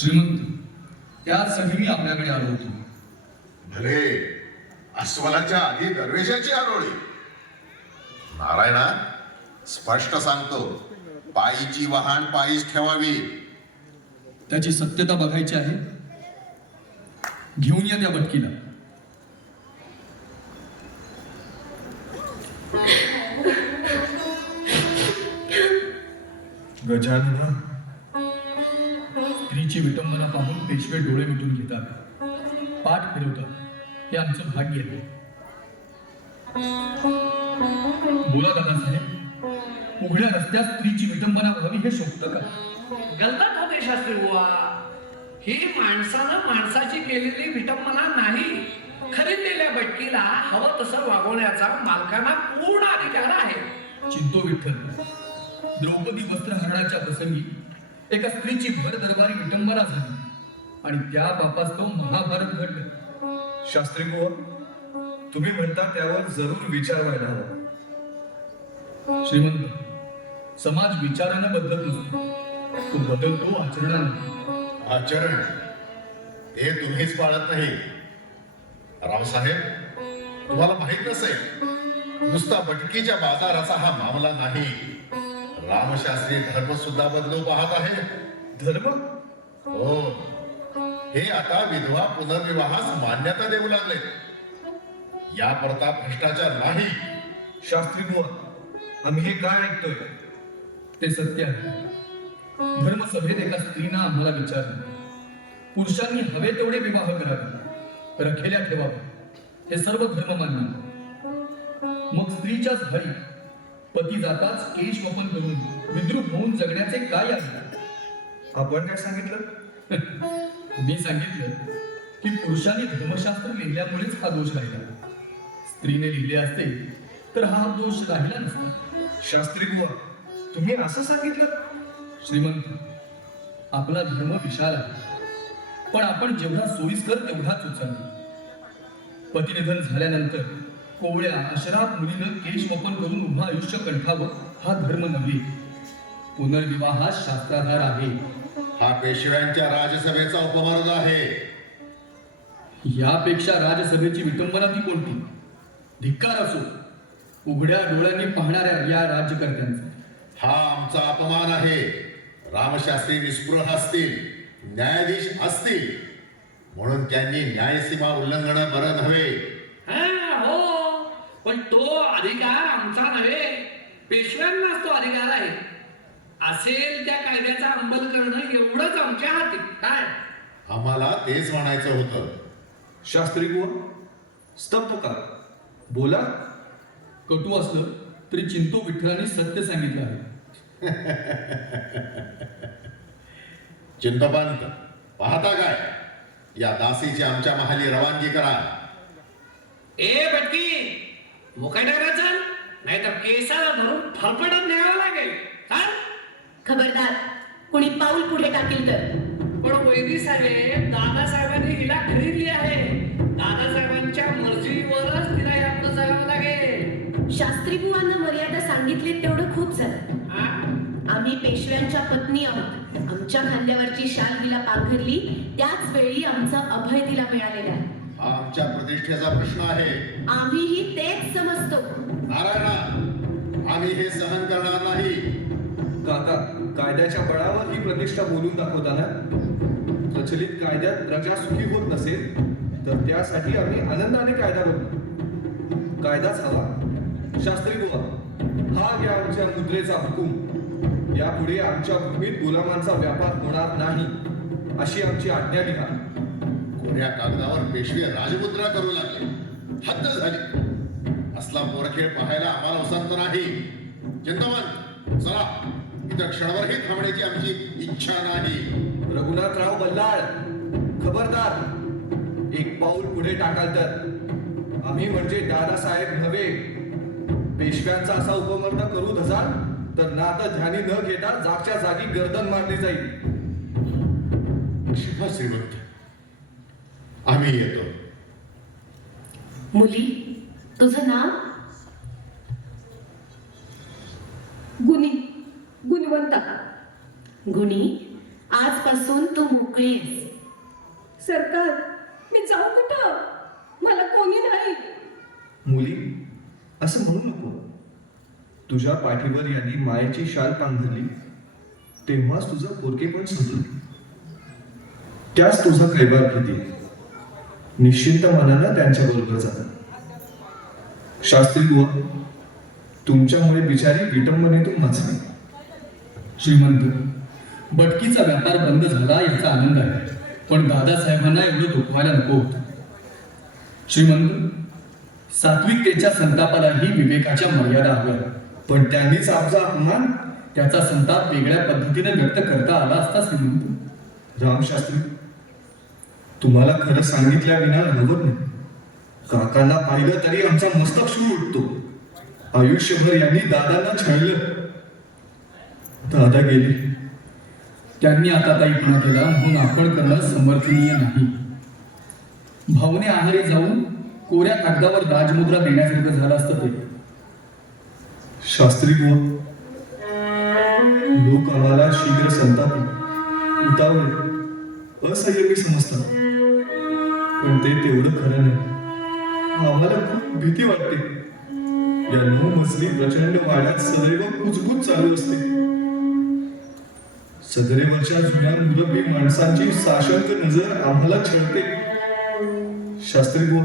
श्रीमंत त्यासाठी मी आपल्याकडे आलो होतो. भले अस्वलाच्या आधी दरवेशाची आरोळी. नारायणा स्पष्ट सांगतो पायीची वाहन पायीच ठेवावी. त्याची सत्यता बघायची आहे. घेऊन या त्या बटकीला. गजानन स्त्रीची विटंबना पाहून पेशवे डोळे मिटून घेतात. पाठ फिरवतात. हे आमचं भाग्य आहे. बोला दादासाहेब उघड्या रस्त्यात स्त्रीची विटंबना व्हावी हे शोभतं का? गलत होते शास्त्री बुवा. ही माणसानं माणसाची केलेली विटंबना नाही. खरीदलेल्या बटकीला हवं तसं वागवण्याचा मालकांना पूर्ण अधिकार आहे. चिंतो विठ्ठल द्रौपदी वस्त्रहरणाच्या प्रसंगी एका स्त्रीची भर दरबारी विटंबना झाली. आणि त्या पापास्तव महाभारत घडलं. शास्त्री बुवा तुम्ही म्हणता त्यावर जरूर विचार व्हायला हवा. श्रीमंत समाज विचारानं बदलत नसतो. तो बदलतो आचरणानं. आचरण हे तुम्हीच पाळत नाही. रावसाहेब तुम्हाला माहीत नसेल नुसता बटकीच्या बाजाराचा हा मामला नाही. रामशास्त्री धर्म सुद्धा बदलू पाहत आहे. धर्म? हो. हे आता विधवा पुनर्विवाहास मान्यता देऊ लागले. या परता भ्रष्टाचार नाही. शास्त्री बुवा आम्ही हे काय ऐकतोय? ते सत्य आहे. धर्मसभेत एका स्त्रीनं आम्हाला विचारलं. पुरुषांनी हवे तेवढे विवाह करावे. रखेल्या ठेवावे. हे सर्व धर्म मान्य. मग स्त्रीच्याच घरी पती जाताच केश वपन करून विद्रूप होऊन जगण्याचे काय आहे? आपण काय सांगितलं? मी सांगितलं की पुरुषांनी धर्मशास्त्र लिहिल्यामुळेच हा दोष राहिला. स्त्रीने लिहिले असते तर हा दोष राहिला नसता. शास्त्री बुवा तुम्ही असं सांगितलं? श्रीमंत आपला धर्म विशाल आहे. पण आपण जेवढा सोयीस्कर तेवढाच उचलतो पतिनिधन झाल्यानंतर कोवळ्या अशराफ मुलीनं केश वपन करून उभं आयुष्य कंठावं हा धर्म नव्हे. पुनर्विवाहात शास्त्राधार आहे. हा पेशव्यांच्या राजसभेचा उपमार्ग आहे. यापेक्षा राजसभेची विटंबना ती कोणती? धिक्कार असो उघड्या डोळ्यांनी पाहणाऱ्या या राज्यकर्त्यांचा. हा आमचा अपमान आहे. रामशास्त्री निस्पृह असतील न्यायाधीश असतील म्हणून त्यांनी न्यायसीमा उल्लंघन बरं नव्हे. हा हो पण तो अधिकार आमचा नव्हे पेशव्यांनाच तो अधिकार आहे. असेल त्या कायद्याचा अंमल करणं एवढंच आमच्या हाती. काय? आम्हाला तेच म्हणायचं होतं. शास्त्री बुवा स्तब्ध का बोला. कटू असलं तरी चिंतो विठ्ठलांनी सत्य सांगितलं आहे. चिंतपंत. पाहता काय? या दासीची आमच्या महाली रवानगी करा. ए बटकी मुकाट्याला चल नाही तर केसाला धरून फरफटत न्यावं लागेल. चाल खबरदार कोणी पाऊल पुढे टाकील तर? पण वैदी साहेब दादासाहेबांनी हिला खरीदली आहे. दादासाहेबांच्या मर्जीवरच तिला यातनं जावं लागेल. शास्त्री बुवांना मर्यादा सांगितली तेवढं खूप झालं. हा? आम्ही पेशव्यांच्या पत्नी आहोत. आमच्या खांद्यावरची शाल तिला पांघरली त्याच वेळी आमचं अभय तिला मिळालेलं आहे. हा आमच्या प्रतिष्ठेचा प्रश्न आहे. आम्हीही तेच समजतो. नारायणा आम्ही हे सहन करणार नाही. काका कायद्याच्या बळावर ही प्रतिष्ठा बोलून दाखवताना प्रचलित कायद्यात प्रजा सुखी होत नसेल तर त्यासाठी आम्ही आनंदाने कायदा बनवू. कायदाच हवा. शास्त्री बुवा हा घ्या आमच्या मुद्रेचा हुकूम. यापुढे आमच्या भूमीत गुलामांचा व्यापार होणार नाही अशी आमची आज्ञा लिहा. कोऱ्या कागदावर पेशवे राजमुद्रा करू लागले. हद्द झाली. असला पोरखेळ पाहायला आम्हाला वसंत नाही. चिंतवन चला. इथं क्षणभरही थांबण्याची आमची इच्छा नाही. रघुनाथराव बल्लाळ खबरदार. एक पाऊल पुढे टाकाल तर. आम्ही म्हणजे दादासाहेब नव्हे पेशव्यांचा असा उपमर्द करू धसाल तर नातं ध्यानी न घेता जागच्या जागी गर्दन मारली जाईल. श्रीमंत आम्ही येतो. मुली तुझं नाव? गुणी गुणवंता. गुणी आजपासून तू मोकळी सरकार मी जाऊ कुठं? मला कोणी नाही. मुली असं म्हणू नको. तुझ्या पाठीवर यांनी मायेची शाल पांघरली तेव्हाच तुझं पोरके पण संपलं त्याच तुझा कैवार घेतील. निश्चिंत मनानं त्यांच्या बरोबर जातात. शास्त्री बुवा तुमच्यामुळे बिचारी विटंबनेतून वाचली श्रीमंत बटकीचा व्यापार बंद झाला याचा आनंद आहे पण दादासाहेबांना एवढं दुखवायला नको होतं. श्रीमंत सात्विकतेच्या संतापालाही विवेकाच्या मर्यादा हव्या पण त्यांनीच आपला अपमान त्याचा संताप वेगळ्या पद्धतीने व्यक्त करता आला असता श्रीमंत. रामशास्त्री तुम्हाला खरं सांगितल्या विना राहत नाही. काकांना पाहिलं तरी आमचा मस्तक शूर उठतो. आयुष्यभर यांनी दादांना छळलं. दादा गेले. त्यांनी आता ताईपणा केला म्हणून आपण करणं समर्थनीय नाही. भावने आहारी जाऊन कोऱ्या कागदावर राजमुद्रा देण्यासारखं झालं असतं ते. शास्त्री बुवा लोक आम्हाला शीघ्र संतापी. उतावळे. मी समजतात. पण ते तेवढं खरं नाही. आम्हाला खूप भीती वाटते. या नऊ मजली प्रचंड वाड्यात सदैव कुजबूज चालू असते. सदरेवरच्या जुन्या मुरबी माणसांची साशंक नजर आम्हाला छळते. शास्त्री बुवा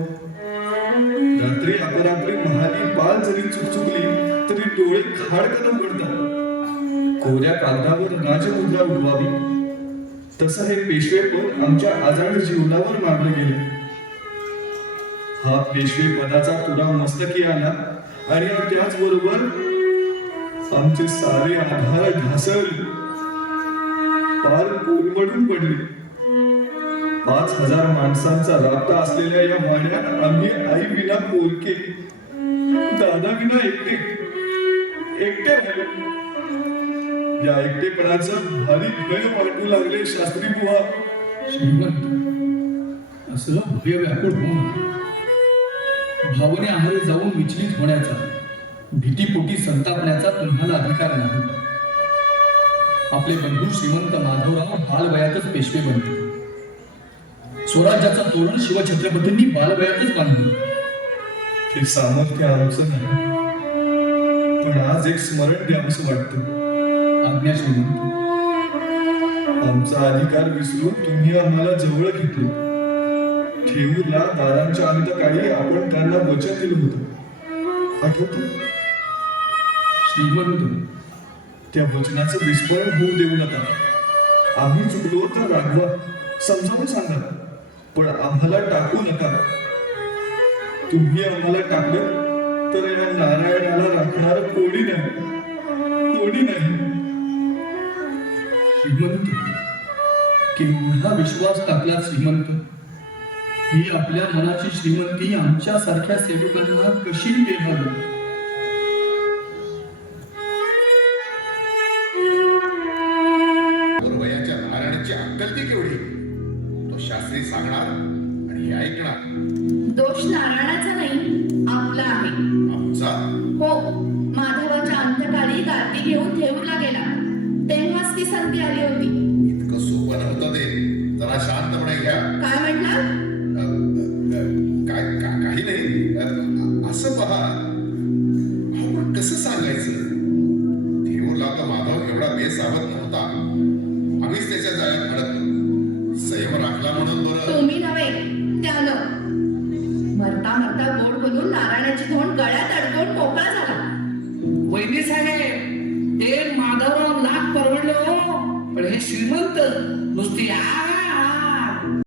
रात्री अपरात्री महाली पाल जरी चुकचुकली तरी डोळे खाडकन उघडतात कोऱ्या कागदावर राजमुद्रा उडवावी. तसं हे पेशवे पण आमच्या आजाड जीवनावर मारले गेले. हा पेशवे पदाचा तुरा मस्तकी आला आणि त्याचबरोबर आमचे सारे आधार ढासळले पार कोलमडून पडले. पाच हजार माणसांचा राबता असलेल्या या वाड्यात आम्ही आई विना पोरके दादा विना एकटे एकटे राहिले. या एकटेपणाचं भारी भय वाटू लागले शास्त्री बुवा. श्रीमंत. असं भय व्याकुळ होऊन. भावने आहारे जाऊन विचलित होण्याचा भीतीपोटी संतापण्याचा तुम्हाला अधिकार नाही. आपले बंधू श्रीमंत माधवराव बालवयातच पेशवे बनले. स्वराज्याचा तोरण शिवछत्रपतींनी बालवयातच बांधले. ते सामर्थ्य आमचं नाही. पण आज एक स्मरण द्यावंसं वाटतं. आज्ञा श्रीमंत आमचा अधिकार विसरून तुम्ही आम्हाला जवळ घेतले. ठेवूला दादांच्या अंतकाळी आपण त्यांना वचन दिलं होतं. आठवतं? श्रीमंत त्या वचनाचं विस्मरण होऊ देऊ नका. आम्ही चुकलो तर रागवा. समजावून सांगा. पण आम्हाला टाकू नका. तुम्ही आम्हाला टाकलं तर या नारायणाला राखणार कोणी नाही. कोणी नाही. श्रीमंत केवढा विश्वास टाकला श्रीमंत. ही आपल्या मनाची श्रीमंती आमच्यासारख्या सेवकांना कशी देणार संधी आली होती. इतकं सोपं नव्हतं ते. जरा शांतपणे घ्या. काय म्हटला?